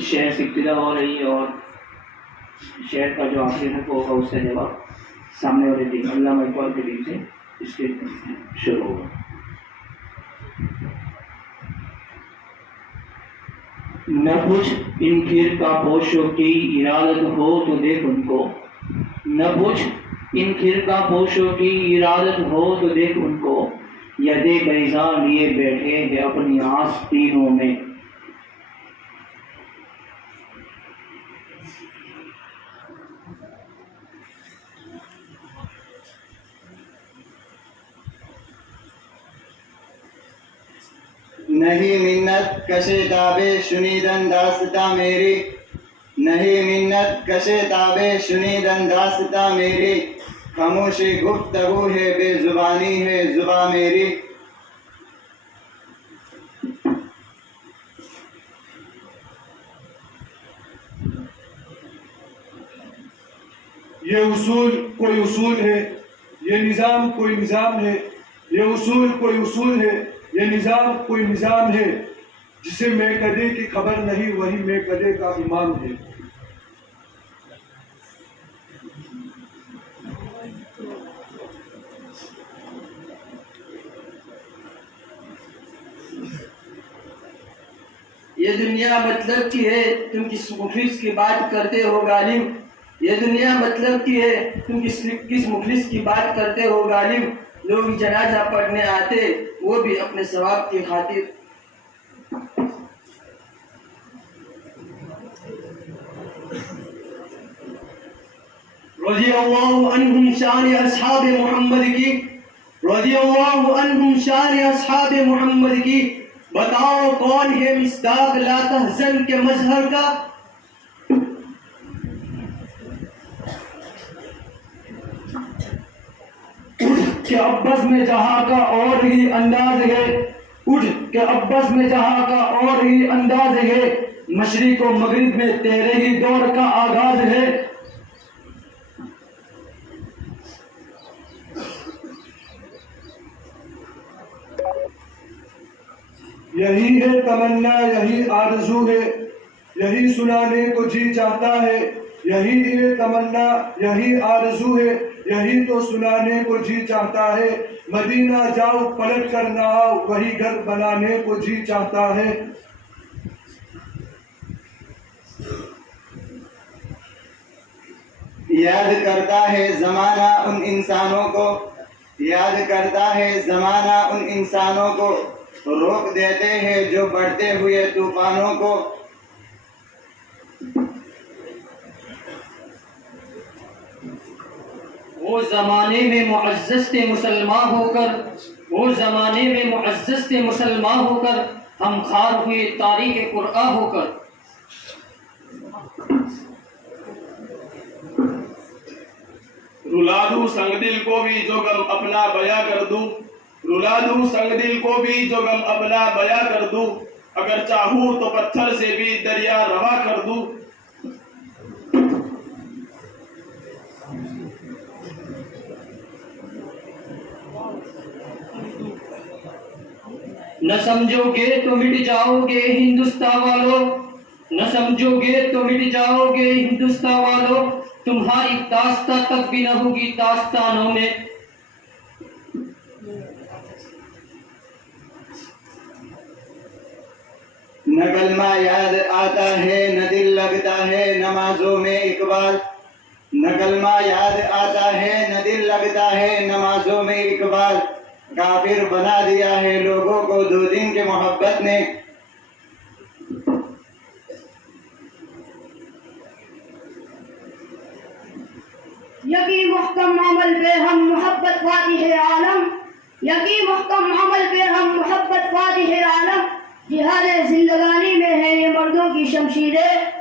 शेर से इब्तिदा हो रही है और शेर का जो आखिरी हर्फ होगा उसका जवाब सामने वाले टीम अल्लामा इकबाल की टीम से इसके शुरू होगा। न पूछ इन खीर का पोशों की इरादत हो तो देख उनको, न पूछ इन खीर का पोशों की इरादत हो तो देख उनको, यदे बैजा लिए बैठे हैं अपनी आस्तीनों में। नहीं मिन्नत कशे ताबे शुनीदन दास्ता मेरी, नहीं मिन्नत कशे ताबे शुनीदन दास्ता मेरी, खामोशी गुफ्तगू है बेजुबानी है जुबा मेरी। ये उसूल कोई उसूल है, ये निज़ाम कोई निज़ाम है, ये उसूल कोई उसूल है, ये निज़ाम कोई निज़ाम है, जिसे मैं कदे की खबर नहीं वही मैं कदे का इमाम है। ये दुनिया मतलब की है तुम किस मुखलिस की बात करते हो गालिब, ये दुनिया मतलब की है तुम किस मुखलिस की बात करते हो गालिब। लोग जनाजा पढ़ने आते वो भी अपने सवाब की खातिर। रज़ियल्लाहु अन्हुम शान अस्हाब मोहम्मद की, रज़ियल्लाहु अन्हुम शान अस्हाब मोहम्मद की। बताओ कौन है मिस्दाक ला तहज़न के मजहर का। के अब्बस में जहाँ का और ही अंदाज है, उठ के अब्बस में जहाँ का और ही अंदाज है, मशरिक व मगरिब में तेरे ही दौर का आगाज है। यही है तमन्ना यही आरज़ू है, यही सुनाने को जी चाहता है, यही है तमन्ना यही आरज़ू है, यही तो सुनाने को जी चाहता है। मदीना जाओ पलट कर ना आओ वही घर बनाने को जी चाहता है। याद करता है ज़माना उन इंसानों को, याद करता है ज़माना उन इंसानों को, रोक देते हैं जो बढ़ते हुए तूफानों को। वो ज़माने में मुअज़्ज़ज़ थे मुसलमान होकर, वो ज़माने में मुअज़्ज़ज़ थे मुसलमान होकर, हम खार हुए तारीख़ क़ुरआ होकर। रुला दूं संग दिल को भी जो गम अपना बया कर दूं, रुला दूं संग दिल को भी जो गम अपना बया कर दूं, अगर चाहूं तो पत्थर से भी दरिया रवा कर दूं। न समझोगे तो मिट जाओगे हिंदुस्तान वालों, न समझोगे तो मिट जाओगे हिंदुस्तान वालों, तुम्हारी दास्तां तक भी न होगी दास्तानों में। न कलमा याद आता है न दिल लगता है नमाजों में इकबाल, न कलमा याद आता है न दिल लगता है नमाजों में इकबाल। काफिर बना दिया है लोगों को 2 दिन के मोहब्बत ने। यकी मुहकम अमल पे हम मोहब्बत वादी है आलम, यकी मुहकम अमल पे हम मोहब्बत वादी है आलम। जिहाद जिंदगानी में है ये मर्दों की शमशीरें।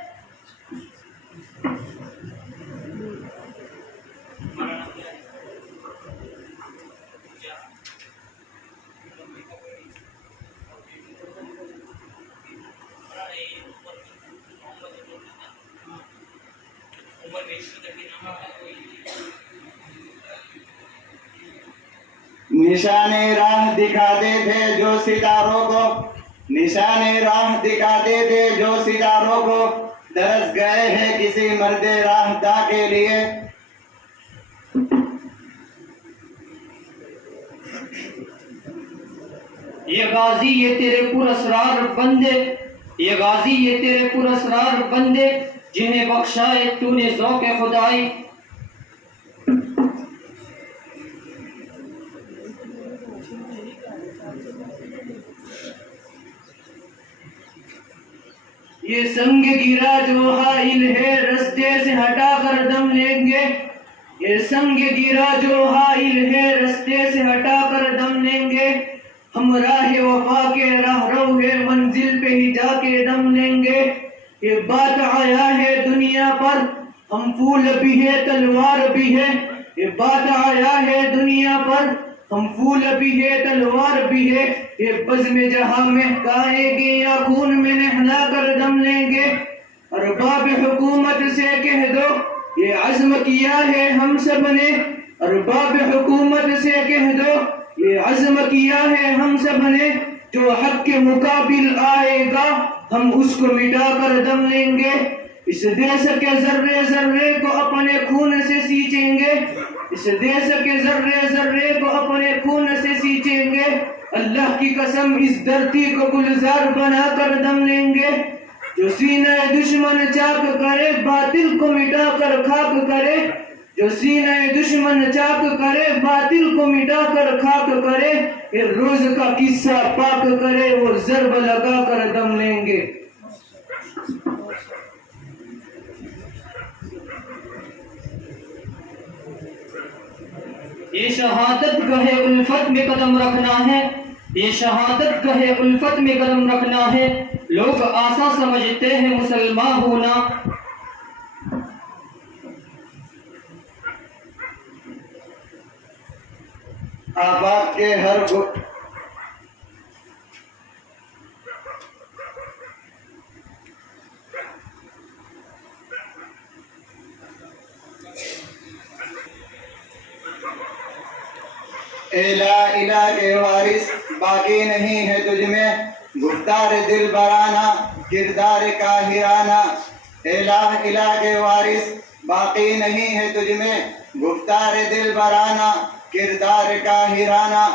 निशाने राह दिखाते थे जो सितारों को, निशाने राह दिखाते थे जो सितारों को तरस गए हैं किसी मर्दे राहदा के लिए। ये गाजी ये तेरे पुरस्रार बंदे, ये गाजी ये तेरे पुरस्रार बंदे, जिन्हें बख्शाए तूने ज़ौक़ खुदाई। ये संग गिरा जो हाइल है रस्ते से हटा कर दम लेंगे, ये संग गिरा जो हाइल है रस्ते से हटा कर दम लेंगे। हम राह वफा के राहरो है मंजिल पे ही जाके दम लेंगे। ये बात आया है दुनिया पर, हम फूल भी है तलवार भी है। ये बात आया है दुनिया पर, हम फूल भी है तलवार भी है। ये बज़्म जहां महकाएंगे या खून में नहला कर दम लेंगे। अरबाब हुकूमत से कह दो ये अज़्म किया है हम सब ने, अरबाब हुकूमत से कह दो ये अज़्म किया है हम सब ने। जो हक के मुकाबिल आएगा हम उसको मिटा कर दम लेंगे। इस देश के जर्रे जर्रे को अपने खून से सींचेंगे, इस देश के जर्रे जर्रे को अपने खून से सींचेंगे। अल्लाह की कसम इस धरती को गुलजार बना कर दम लेंगे। जो सीना दुश्मन चाक करे बातिल को मिटा कर खाक करे, जो सीना दुश्मन चाक करे बातिल को मिटा कर खाक करे। ये रोज का किस्सा पाक करे वो जर्ब लगा कर दम लेंगे। ये शहादत गहे उल्फत में कदम रखना है, ये शहादत गहे उल्फत में कदम रखना है। लोग आसा समझते हैं मुसलमान होना, आबाद के हर इला इला के वारिस बाकी नहीं है तुझ में, गुफ्तार दिल बराना किरदार काहिराना। इला इला के वारिस बाकी नहीं है तुझ में, गुफ्तार दिल बराना किरदार काहिराना।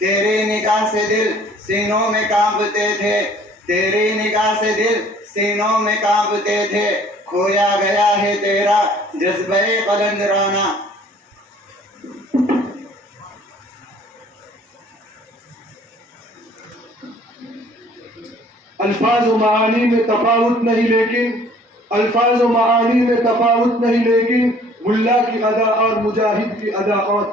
तेरी निगाह से दिल सीनों में कांपते थे, तेरी निगाह से दिल सीनों में कांपते थे। खोया गया है तेरा जज्बे कलंदराना। अल्फाज व मानी में तफावत नहीं लेकिन, अल्फाज व मानी में तफावत नहीं लेकिन मुल्ला की अदा और मुजाहिद की अदा और।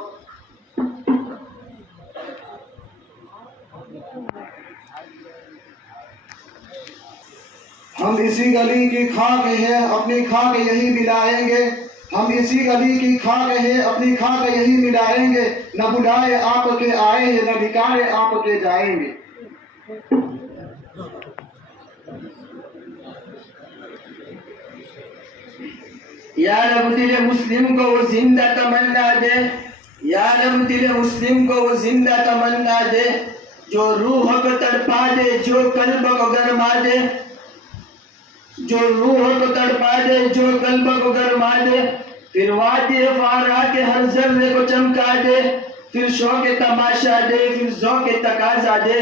हम इसी गली की खाक है अपनी खाक यही मिलाएंगे, हम इसी गली की खाक है अपनी खाक यही मिलाएंगे। न बुलाए आपके आएंगे न बिकाए आपके जाएंगे। या रब दिल मुस्लिम को वो जिंदा तमन्ना दे, या रब दिल मुस्लिम को वो जिंदा तमन्ना दे। जो रूह को तड़पा दे जो कल्ब को गरमा दे, जो रूह को तड़पा दे जो कल्ब को गरमा दे। फिर वादी फारा के हर जर्रे को चमका दे, फिर शौक तमाशा दे फिर ज़ौक़ तकाज़ा दे।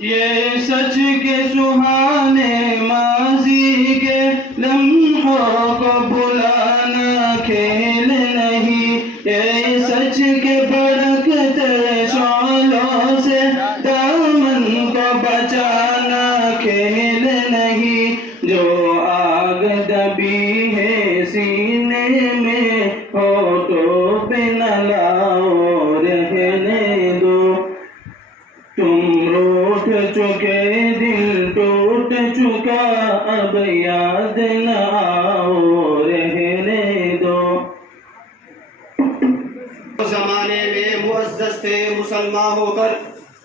ये सच के सुहाने माजी के लम्हों को बुलाना खेल नहीं, ये सच के भड़कते शौलों से दामन को बचाना खेल नहीं। जो आग दबी है सीने में होठों पे न लाओ रहने दो। तुम रूठ चुके दिल टूट चुका अब याद न आओ रहने दो। वो जमाने में मुअज़्ज़ज़ थे मुसलमान होकर,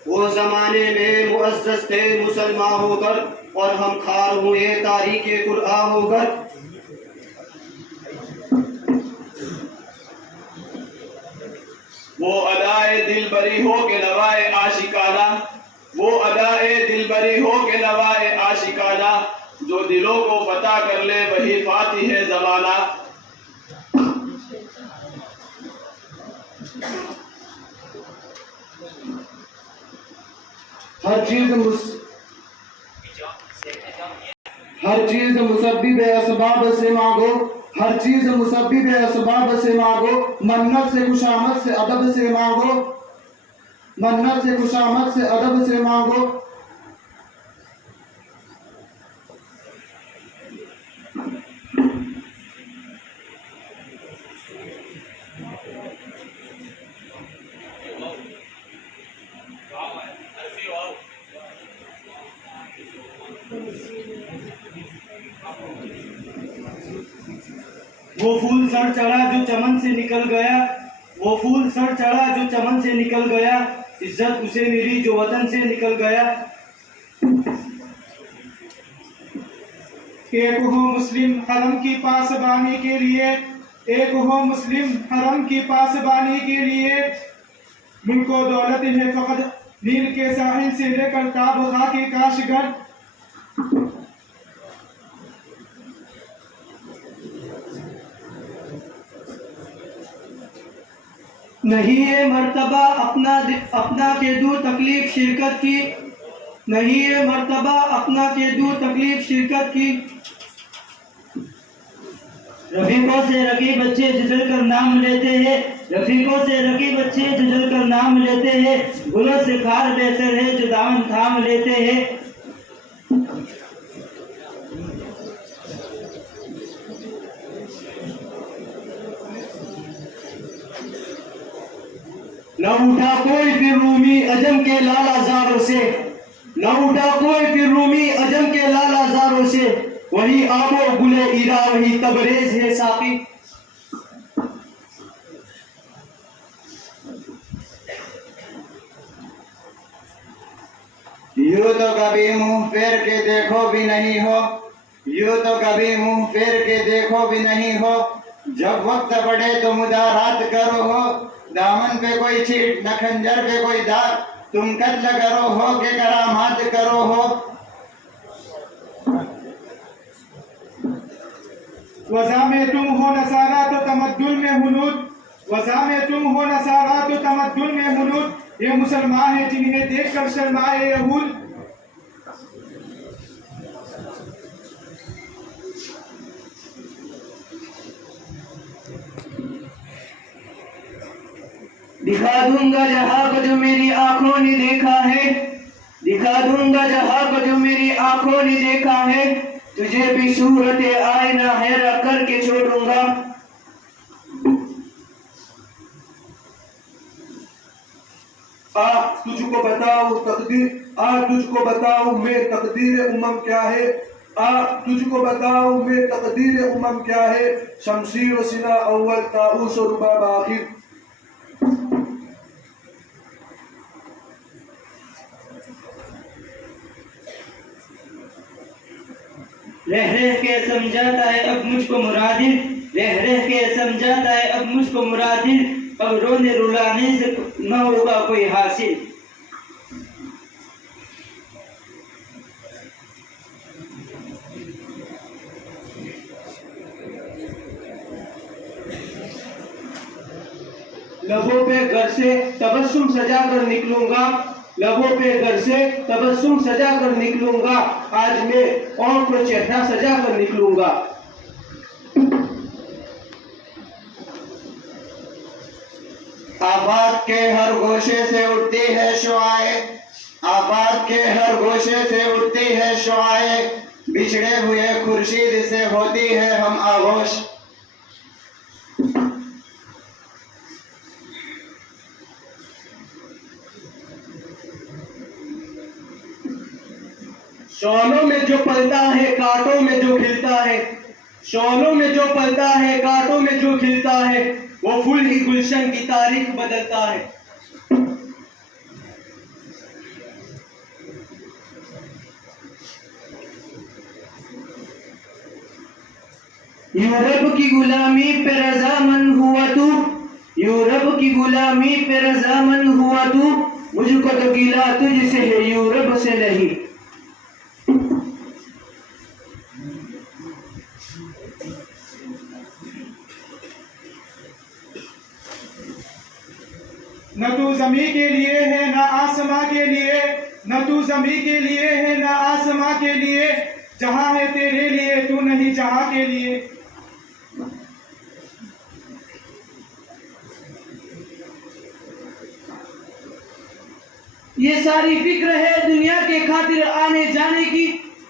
वो जमाने में मुअज़्ज़ज़ थे मुसलमान होकर, और हम खार हुए तारीख़ कुरआन होकर। वो अदाए दिलबरी हो के नवाए आशिकाना, वो अदाए दिलबरी हो के नवाए आशिकाना, जो दिलों को फतह कर ले वही फातिह है जमाना। हर चीज मुसब्बिब असबाब से मांगो, हर चीज मुसब्बिब असबाब से मांगो, मन्नत से खुशामद से अदब से मांगो, मन्नत से खुशामद से अदब से मांगो। वो फूल सड़ चढ़ा जो चमन से निकल गया, वो फूल सड़ चढ़ा जो चमन से निकल गया, इज्जत उसे मिली जो वतन से निकल गया। एक हो मुस्लिम हरम की पासबानी के लिए, एक हो मुस्लिम हरम की पासबानी के लिए, मुल्को दौलत है फकत नील के साहिल से लेकर ताबगा के काशगर। नहीं ये मर्तबा अपना के दूर तकलीफ शिरकत की, नहीं ये मर्तबा अपना के दूर तकलीफ शिरकत की। रफीकों से रकी बच्चे झुझल कर नाम लेते हैं, रफीकों से रकी बच्चे झुझल कर नाम लेते हैं, गुलों से खार बेहतर है जो दामन थाम लेते हैं। न उठा कोई फिर रूमी अजम के लालाजारों से, न उठा कोई फिर रूमी अजम के लालाजारों से, वही आबो गुले इरा वही तबरेज है साकी। यूं तो कभी मुंह फेर के देखो भी नहीं हो, यूं तो कभी मुंह फेर के देखो भी नहीं हो, जब वक्त पड़े तो मुदारात करो हो, दामन पे कोई छीट न खंजर पे कोई दाग, तुम कत्ल करो हो के करामात करो हो। वज़ा में तुम हो नसारा तो तमद्दुन में हुनूद, वज़ा में तुम हो नसारा तो तमद्दुन में हुनूद, ये मुसलमान है जिन्हें देखकर शर्माए यहूद। दिखा दूंगा जहां को जो मेरी आंखों ने देखा है, दिखा दूंगा जहां को जो मेरी आंखों ने देखा है, तुझे भी सूरत आईना हैरा करके छोड़ूंगा। आ तुझको बताऊं तकदीर, आ तुझको बताऊं मैं तकदीर उमम क्या है, आ तुझको बताऊं मैं तकदीर उमम क्या है, शमशीर सिना अव्वल ताऊस और रुबाब आखिर। रह रह के समझाता है अब मुझको मुरादिर, रह रह के समझाता है अब मुझको मुरादिर, अब रोने रुलाने से न होगा कोई हासिल। लबों पे घर से तबस्सुम सजा कर निकलूंगा, लबों पे घर से तबस्सुम सजा कर निकलूंगा, आज मैं और को चेहरा सजा कर निकलूंगा। आबाद के हर गोशे से उठती है शुआए, आबाद के हर गोशे से उठती है शुआए, बिछड़े हुए खुर्शीद से होती है हम आगोश। शौलों में जो पलता है कांटों में जो खिलता है, शौलों में जो पलता है कांटों में जो खिलता है, वो फूल ही गुलशन की तारीख बदलता है। यूं रब की गुलामी पे रजामंद हुआ तू, यूरोप की गुलामी पे रजामंद हुआ तू, मुझको तो गिला तुझसे है यूरोप से नहीं। न तू जमी के लिए है न आसमां के लिए, न तू जमी के लिए है न आसमां के लिए, जहां है तेरे लिए तू नहीं जहां के लिए। ये सारी फिक्र है दुनिया के खातिर आने जाने की,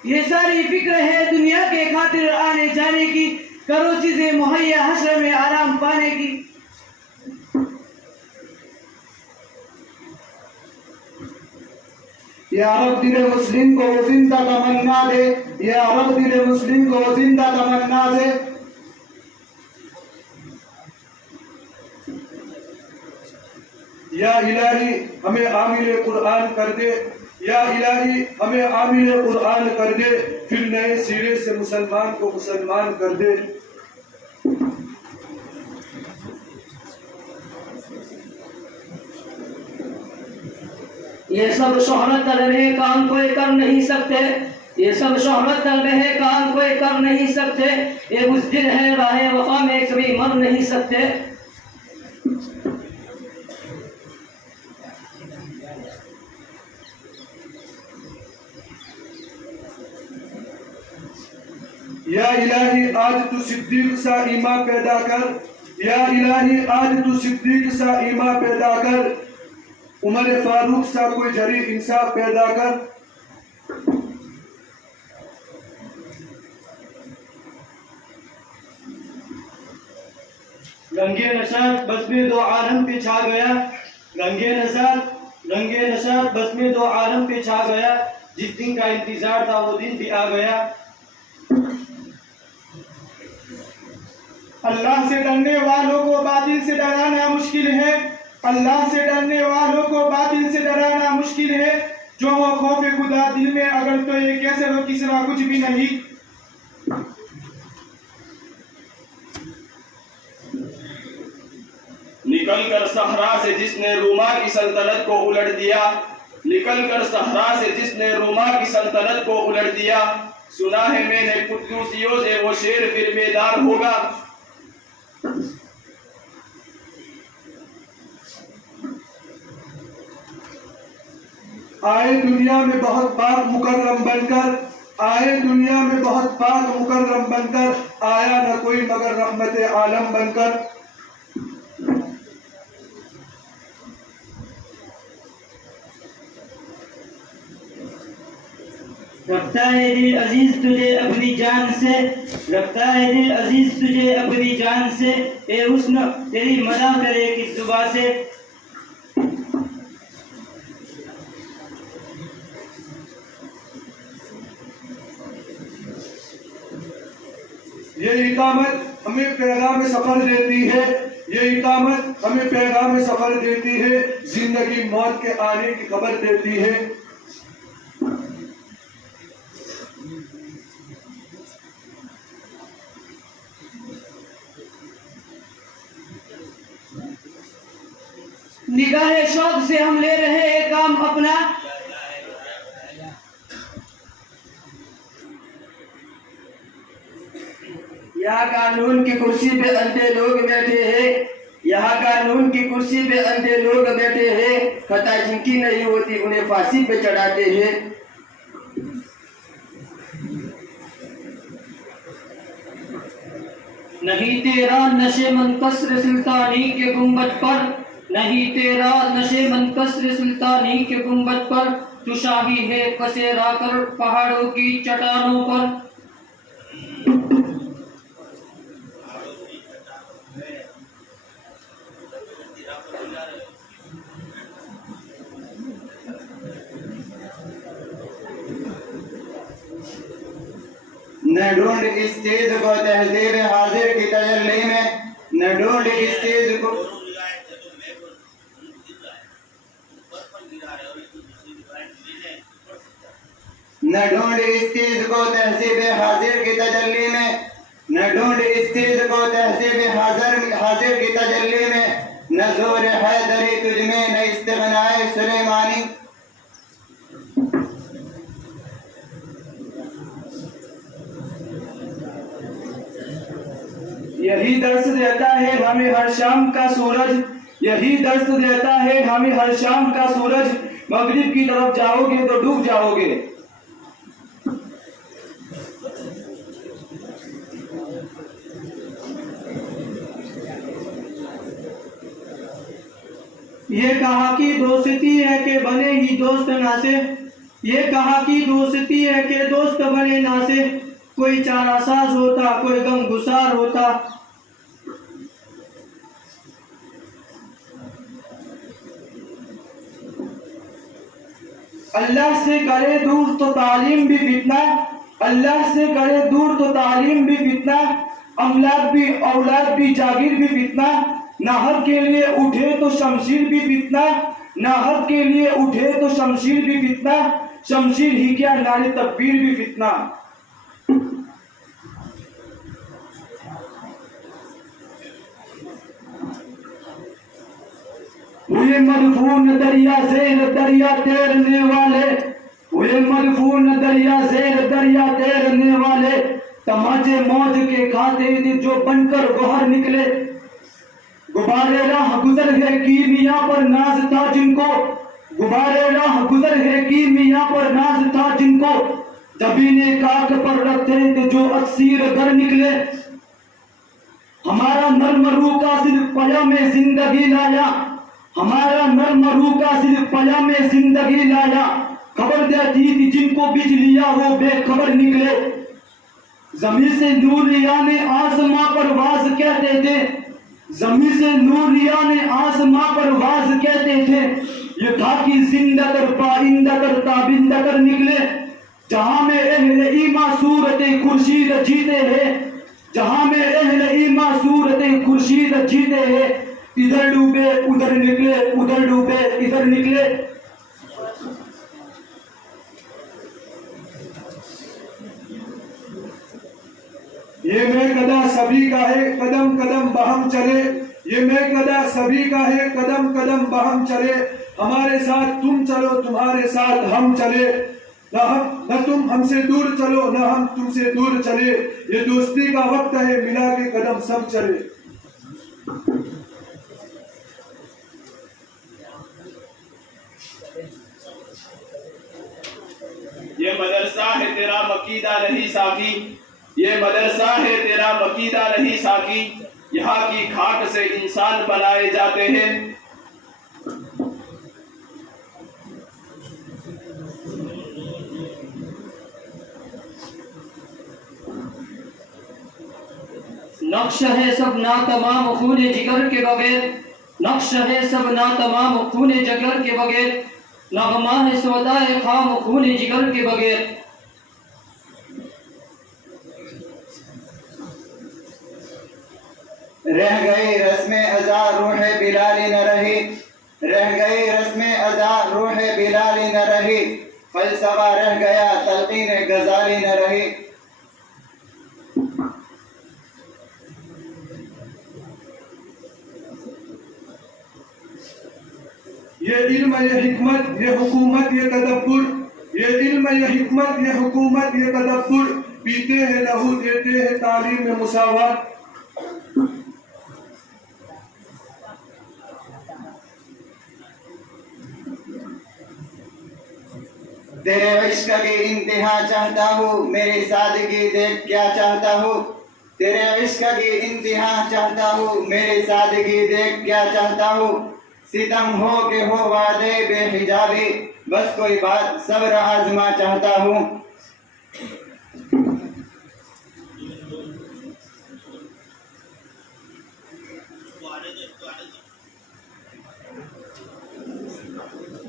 ये सारी फिक्र है दुनिया के खातिर आने जाने की, करो चीजें मुहैया हश्र में आराम पाने की। या रब दिल मुस्लिम को जिंदा तमन्ना दे, या रब दिल मुस्लिम को जिंदा तमन्ना दे। या इलाही हमें आमिल कुरान कर दे, या इलाही हमें आमिल कुरान कर दे, फिर नए सिरे से मुसलमान को मुसलमान कर दे। ये सब शोहरत तलबे काम कोई कर नहीं सकते, ये सब शोहरत तलबे काम कोई कर नहीं सकते, ये बुज़दिल है राहे वफा में कभी मर नहीं सकते। या इलाही आज तू सिद्दीक सा ईमान पैदा कर, या इलाही आज तू सिद्दीक सा ईमान पैदा कर, उमर फारूक सा कोई जरी इंसाफ पैदा कर। रंगे नशात बस में दो आलम पे छा गया, रंगे नशात बस में दो आलम पे छा गया, जिस दिन का इंतजार था वो दिन भी आ गया। अल्लाह से डरने वालों को बातिल से डराना मुश्किल है, अल्लाह से डरने वालों को बातिल से डराना मुश्किल है, जो वो खौफ खुदा दिल में अगर तो ये कैसे हो कि सिवा कुछ भी नहीं। निकल कर सहरा से जिसने रूमा की सल्तनत को उलट दिया, निकल कर सहरा से जिसने रूमा की सल्तनत को उलट दिया, सुना है मैंने कुद्दूसियों से वो शेर फिर बेदार होगा। आए दुनिया में बहुत पाक मुकर्रम बनकर, आए दुनिया में बहुत पाक मुकर्रम बनकर, आया न कोई मगर रहमत आलम बनकर। रखता है दिल अजीज तुझे अपनी जान से, रखता है दिल अजीज तुझे अपनी जान से, ए हुस्न तेरी मदा करे किस जुबान से। ये इकामत हमें पैगाम सफर देती है, ये इकामत हमें पैगाम सफर देती है, जिंदगी मौत के आने की खबर देती है। निगाह शौक से हम ले रहे हैं काम अपना, यहाँ कानून की कुर्सी पे अंधे लोग बैठे हैं, यहाँ कानून की कुर्सी पे अंधे लोग बैठे हैं, खता जिनकी नहीं होती उन्हें फांसी पे चढ़ाते हैं। नहीं तेरा नशे मनकस्र सुल्तानी के गुंबद पर, नहीं तेरा नशे मनकस्र सुल्तानी के गुंबद पर, तू शाही है बसेरा कर पहाड़ों की चट्टानों पर। न ढूंढ इस चीज को तहजीब हाजिर की तजल्ली में, न ढूंढ इस चीज को न ढूंढ इस चीज को तहजीब हाजिर की तजल्ली में, न ढूंढ इस चीज को तहजीब हाजिर की तजल्ली में, न जोर हैदरी तुझ में न इस्तिग़नाए सुलेमानी। यही दर्श देता है हमें हर शाम का सूरज, यही दर्श देता है हमें हर शाम का सूरज। मगरिब की तरफ जाओगे तो डूब जाओगे। ये कहा कि दोस्ती है कि बने ही दोस्त ना से, ये कहा कि दोस्ती है कि दोस्त बने ना से। कोई चारासाज होता, कोई गमगुसार होता। अल्लाह से करे दूर तो तालीम भी फितना, अल्लाह से करे दूर तो तालीम भी फितना। अमलाक भी औलाद भी जागीर भी फितना। ना हक के लिए उठे तो शमशीर भी फितना, ना हक के लिए उठे तो शमशीर भी फितना। शमशीर ही क्या नारे तकबीर भी फितना। हुए मदफून दरिया ज़ेर दरिया तैरने वाले, हुए मदफून दरिया ज़ेर दरिया तैरने वाले। तमाचे मौज के खाते थे जो बनकर बाहर निकले। गुबारे राह गुजर है की मियाँ पर नाज था जिनको, गुबारे राह गुजर है की मियाँ पर नाज था जिनको। जबीने काक पर रखते थे जो अक्सीर घर निकले। हमारा नर्म रूह का सिर्फ पया में जिंदगी लाया, हमारा नर्म रूह का सिर्फ पया में जिंदगी लाया। खबर देती थी जिनको बिजलियां वो बेखबर निकले। जमीन से नूर लिया ने आसमां पर वाज कहते थे, जमीन से नूर लिया ने आसमां पर वाज कहते थे। ये था कि जिंदा कर पाइंदा कर ताबिंदा कर निकले। जहां में अहले ईमा सूरते खुर्शीद जीते हैं, जहां में अहले ईमा सूरते खुर्शीद जीते हैं। इधर डूबे उधर निकले, उधर डूबे इधर निकले। ये मैं कदा सभी का है कदम कदम बहम चले, ये मैं कदा सभी का है कदम कदम बहम चले। हमारे साथ तुम चलो तुम्हारे साथ हम चले, न तुम हमसे दूर चलो न हम तुमसे दूर चले। ये दोस्ती का वक्त है मिला के कदम सब चले। ये मदरसा है तेरा मकीदा नहीं साकी, ये मदरसा है तेरा मकीदा नहीं साकी। यहाँ की खाक से इंसान बनाए जाते हैं। नक्श है सब ना तमाम खूने जिगर के बगैर, नक्श है सब ना तमाम खूने जिगर के बगैर। नगमा है सौदाए खाम खूने जिगर के बगैर। रह गई रस्में अज़ा रूह बिलाली न रही, रह गई रस्में अज़ा रूह बिलाली न रही। फलसफा रह गया तलकीन गजाली न रही। ये इल्म ये हिकमत ये हुकूमत ये तदब्बुर, ये इल्म ये हिकमत ये हुकूमत ये तदब्बुर। पीते हैं लहू देते हैं तालीम में मुसावात। तेरे इश्क की इंतहा चाहता हूँ मेरी सादगी देख क्या चाहता हूँ। तेरे इश्क की इंतहा चाहता हूँ मेरी सादगी देख क्या चाहता हूँ। सितम हो के हो वादे बेहिजाबी, बस कोई बात सब्र आजमा चाहता हूँ।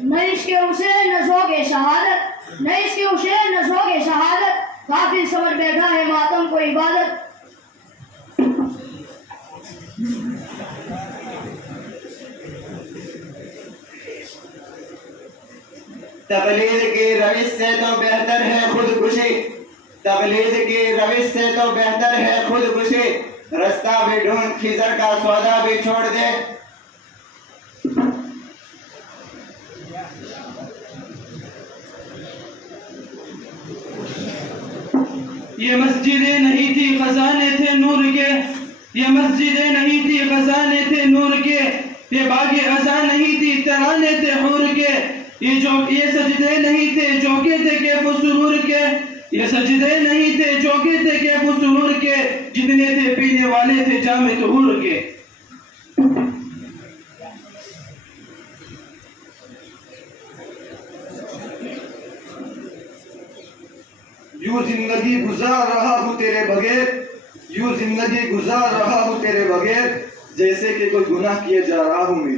न इसके उसे न ज़ौक़े शहादत, न इसके उसे न ज़ौक़े शहादत। काफिर समझ बैठा है मातम को इबादत। तकलीद की रविश से तो बेहतर है खुदकुशी, तकलीद की रविश से तो बेहतर है खुदकुशी। रास्ता भी ढूंढ खिजर का सौदा भी छोड़ दे, ये मस्जिदें नहीं थी खजाने थे नूर के, ये मस्जिदें नहीं थी खजाने थे नूर के, ये बागे अज़ा नहीं थी तराने थे हूर के, ये सजदे नहीं थे जोगे थे के फुसूर के, ये सजदे नहीं थे जोगे थे के फुसूर के, जितने थे पीने वाले थे जामे तहूर के। यूं जिंदगी गुजार रहा हूँ तेरे बगैर, यूं जिंदगी गुजार रहा हूँ तेरे बगैर, जैसे कि कोई गुनाह किए जा रहा हूँ मैं।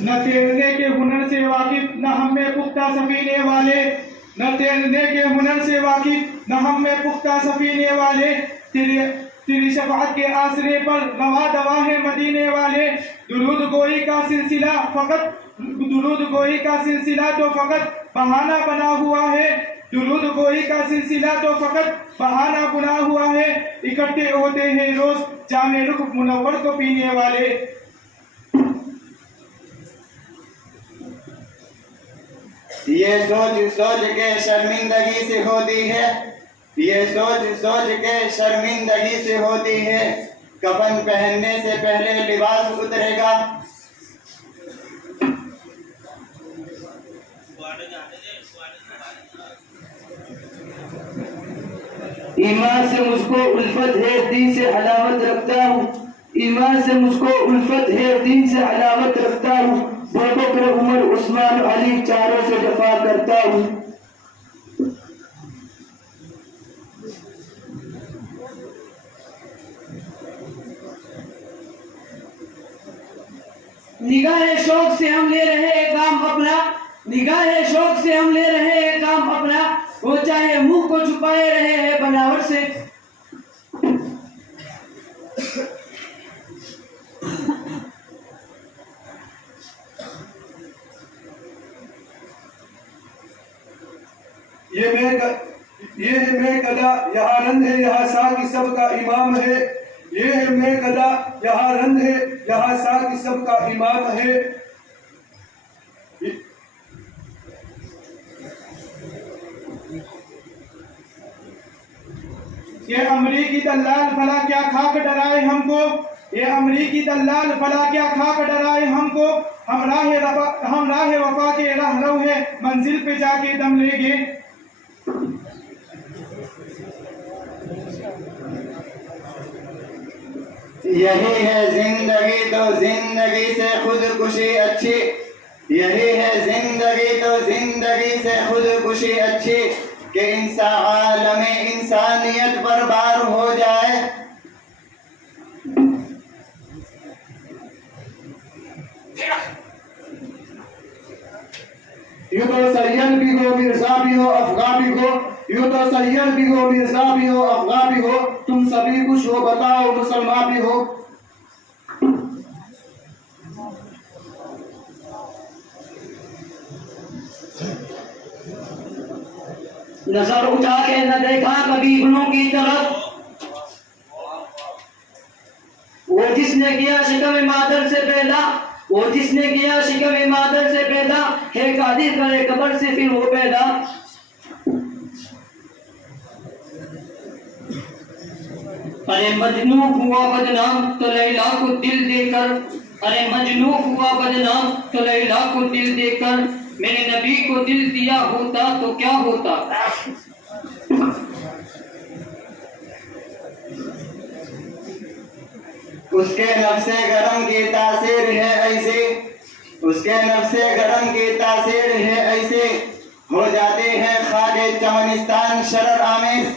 न तैरने के हुनर से वाकिफ न हम में पुख्ता सफीने वाले, न तैरने के हुनर से वाकिफ न हम में पुख्ता सफीने वाले, तेरी शफाअत के आसरे पर रवा दवा है मदीने वाले। दुरूद गोई का सिलसिला तो फकत बहाना बना हुआ है, दुरूद गोई का सिलसिला तो फकत बहाना बना हुआ है, इकट्ठे होते हैं रोज जामे रुख मुनव्वर को पीने वाले। ये सोच सोच के शर्मिंदगी से होती है, ये सोच सोच के शर्मिंदगी से होती है, कफन पहनने से पहले लिबास उतरेगा। ईमान से मुझको उल्फत है दीन से अलावत रखता हूँ, ईमान से मुझको उल्फत है दीन से अलावत रखता हूँ, बकर उमर उस्मान अली चारों से जफा करता हूँ। निगाह शौक से हम ले रहे हैं काम अपना, निगाह शौक से हम ले रहे हैं काम अपना, वो चाहे मुंह को छुपाए रहे हैं बनावट से। ये है मैं कदा यहाँ रंग है, यहाँ साकी सबका इमाम है, ये है मैं कदा यहाँ रंग है, यहाँ साकी सबका इमाम है। ये अमरीकी दलाल भला क्या खाक डराए हमको, ये अमरीकी दलाल भला क्या खाक डराए हमको, हम राह वफा के रहरो है मंजिल पे जाके दम लेंगे। यही है जिंदगी तो जिंदगी से खुदकुशी अच्छी, यही है जिंदगी तो जिंदगी से खुदकुशी अच्छी, कि आलम इंसानियत बर्बाद हो जाए। यूं तो सैयद भी हो मिर्जा भी हो अफगा भी हो, यूं तो सैयद भी हो मिर्जा भी हो अफगा भी हो, तुम सभी कुछ हो बताओ मुसलमान भी हो। नजर उठा के न देखा कभी गुनों की तरफ, वो जिसने किया शिकम मादर से पैदा, वो जिसने किया शिकम मादर से पैदा, है कादिर करे कब्र से फिर वो पैदा। अरे मजनू हुआ बदनाम तो लैला को दिल देकर, अरे मजनू हुआ बदनाम तो लैला को दिल देकर, मैंने नबी को दिल दिया होता तो क्या होता। उसके नफ्से गरम की तासीर है ऐसे, उसके नफ्से गरम की तासीर है ऐसे, हो जाते हैं खाके चमनिस्तान शरर आमेज।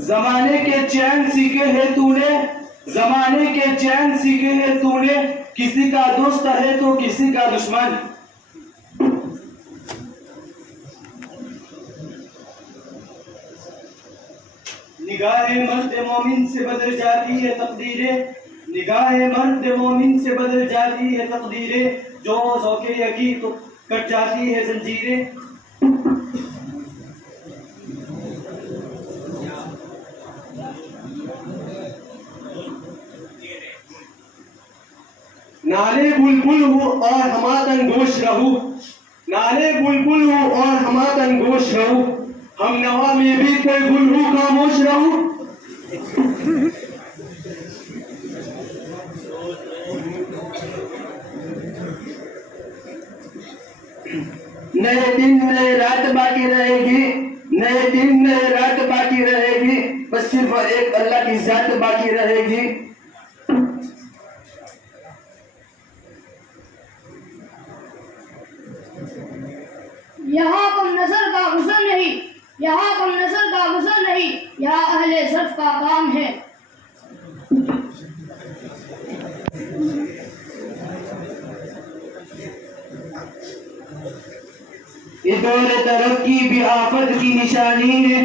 जमाने के चैन सीखे है तूने, जमाने के चैन सीखे है तूने, किसी का दोस्त है तो किसी का दुश्मन। निगाहे मर्द मोमिन से बदल जाती है तकदीरें, निगाहे मर्द मोमिन से बदल जाती है तकदीरें, जो ज़ौक़े यकीन तो कट जाती है जंजीरें। नाले बुलबुल हो और हमा तंगोश रहूं, नाले बुलबुल हो और हमा तंगोश रहूं, हम नवा में भी कोई गुल हो खामोश रहूं। नए दिन नए रात बाकी रहेगी, नए दिन नए रात बाकी रहेगी, बस सिर्फ एक अल्लाह की जात बाकी रहेगी। यहाँ कम नजर का गुस्सा नहीं, यहाँ कम नजर का गुस्सा नहीं, यहाँ अहले सर्फ का काम है। इस दौर तरक्की भी आफत की निशानी है,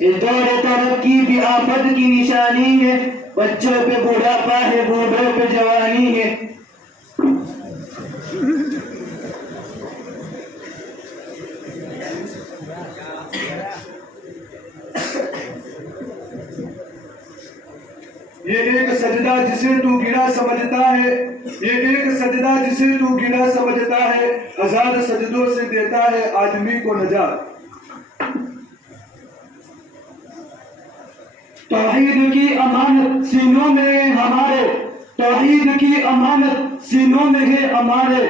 इस दौर तरक्की भी आफत की निशानी है, बच्चों पे बुढ़ापा है, बूढ़ों पे जवानी है। ये एक सजदा जिसे तू गिरा समझता है, ये एक सजदा जिसे तू गिरा समझता है, हजार सजदों से देता है आदमी को नजात। तौहीद की अमानत सीनों में हमारे, तौहीद की अमानत सीनों में है हमारे,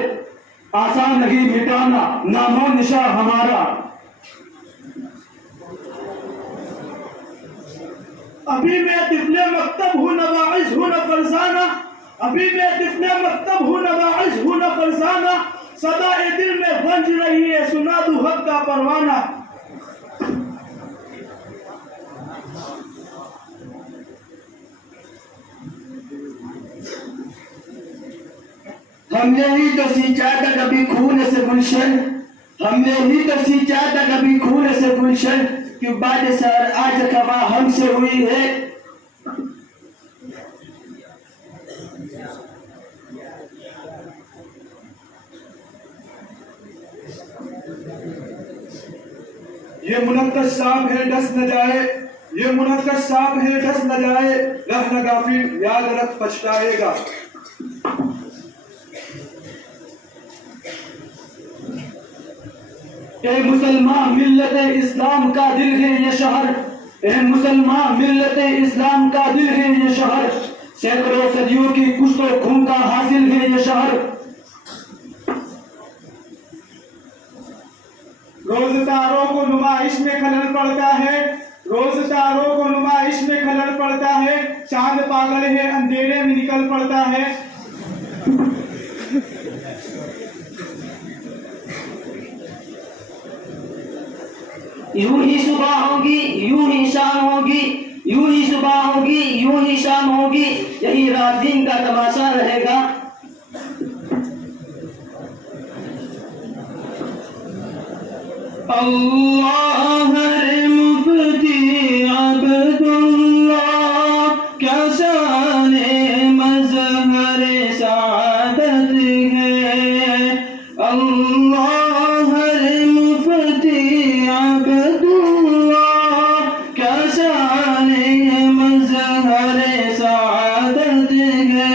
आसान नहीं मिटाना नामो निशा हमारा। अभी मैं तिफले मकतब हूँ न वाइज हूँ न फरसाना, अभी मैं तिफले मकतब हूँ न वाइज हूँ न फरसाना, सदा ए दिल में गंज रही है सुना दूं हक का परवाना। हमने ही तो सींचा था कभी खून से गुलशन, हमने ही तो सींचा था कभी खून से गुलशन, कि बाद सर आज कमा हमसे हुई है। ये मुनक्कश सांप है डस न जाए, ये मुनक्कश सांप है डस न जाए, रह न गाफिल याद रख पछताएगा। ए मुसलमान मिल्लत इस्लाम का दिल है ये शहर, ए मुसलमान मिल्लत इस्लाम का दिल है ये शहर, सैकड़ों सदियों की कुछ तो खून का हासिल है ये शहर। रोज तारों को नुमाइश में खलल पड़ता है, रोज तारों को नुमाइश में खलल पड़ता है, चांद पागल है अंधेरे में निकल पड़ता है। यूं ही सुबह होगी यूं ही शाम होगी, यूं ही सुबह होगी यूं ही शाम होगी, यही रात दिन का तमाशा रहेगा। अल्लाह रे मुफ्ती अब्दुल्लाह, क्या शाने मज़हर सादत है। अल्लाह रे मुफ्ती अब्दुल्लाह, क्या शाने मज़हर सादत है।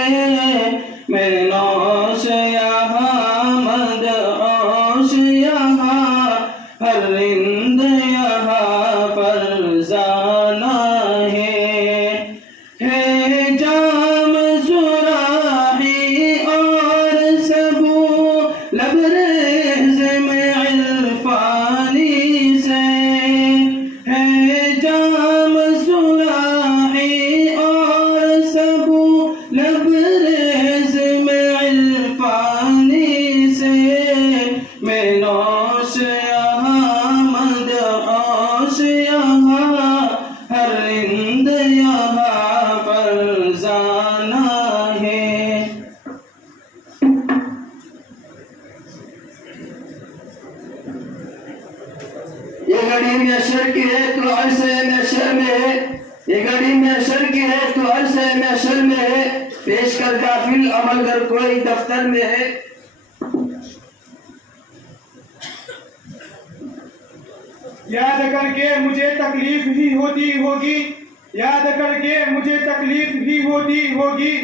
मैं नौश यहाँ मदओश यहाँ, हर रिंद यहाँ फरजाना है जाम सुराही और सबू लबरेज में इल्फानी से, है जाम सुराही और सबू लबरेज में इल्फानी से। मैं नौश यहाँ मदओश यहाँ, हर रिंद यहाँ फरजाना है। ये घड़ी में अशर की है तो अरसे में शर में है, ये घड़ी में अशर की है तो अरसे में शर में है, पेश कर गाफिल अमल कर कोई दफ्तर में है। याद करके मुझे तकलीफ ही होती होगी, याद करके मुझे तकलीफ ही होती होगी।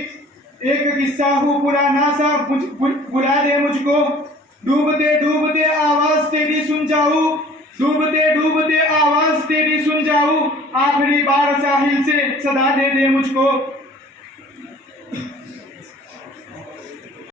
एक किस्सा हूँ पुराना सा, बुला दे मुझको, डूबते डूबते आवाज तेरी सुन जाऊं, डूबते डूबते आवाज तेरी सुन जाऊं, आखिरी बार साहिल से सदा दे दे मुझको।